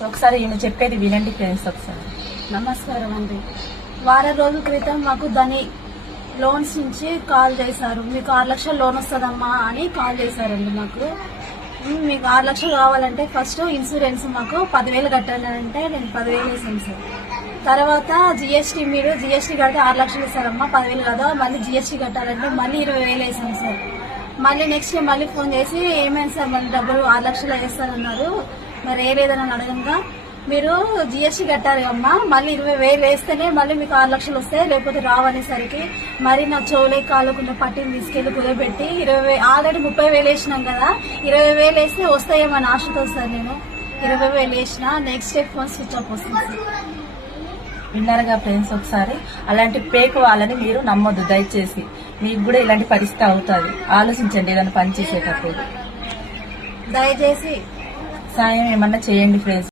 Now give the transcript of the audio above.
So ఒకసారి ఈమె చెప్పేది వినండి ఫ్రెండ్స్ ఒకసారి. నమస్కారం అండి. వారం రోజుల క్రితం మాకు దాని లోన్స్ నుంచి కాల్ చేశారు. మీకు ఆరు లక్షల లోన్ వస్తుందమ్మా అని కాల్ చేశారండి మాకు. మీకు ఆరు లక్షలు కావాలంటే ఫస్ట్ ఇన్సూరెన్స్ మాకు పదివేలు కట్టాలంటే నేను పదివేలు వేసాను సార్. తర్వాత జిఎస్టీ మీరు జిఎస్టీ కడితే ఆరు లక్షలు ఇస్తారమ్మా పదివేలు కదా. మళ్ళీ జిఎస్టీ కట్టాలంటే మళ్ళీ ఇరవై వేలు వేసాను సార్. మళ్ళీ నెక్స్ట్ మళ్ళీ ఫోన్ చేసి ఏమైంది సార్? మళ్ళీ డబ్బులు ఆరు లక్షలు వేస్తారన్నారు మరి ఏ లేదని అడగంగా మీరు జిఎస్టీ కట్టారు అమ్మ. మళ్ళీ ఇరవై వేలు వేస్తేనే మళ్ళీ మీకు ఆరు లక్షలు వస్తాయి. లేకపోతే రావనేసరికి మరి నా చెవులే కాలుకున్న పట్టిని తీసుకెళ్ళి కుదబెట్టి ఇరవై ఆల్రెడీ ముప్పై వేలు వేసినాం కదా. ఇరవై వేలు వేస్తే వస్తాయేమని ఆశతో సార్ నేను. ఇరవై వేలు వేసిన next day phone switch off వస్తుంది విన్నారుగా ఫ్రెండ్స్ ఒకసారి? అలాంటి పేక్ వాళ్ళని మీరు నమ్మొద్దు. దయచేసి మీకు కూడా ఇలాంటి పరిస్థితి అవుతుంది. ఆలోచించండి ఏదైనా పని చేసేటప్పుడు. దయచేసి సాయం ఏమన్నా చేయండి ఫ్రెండ్స్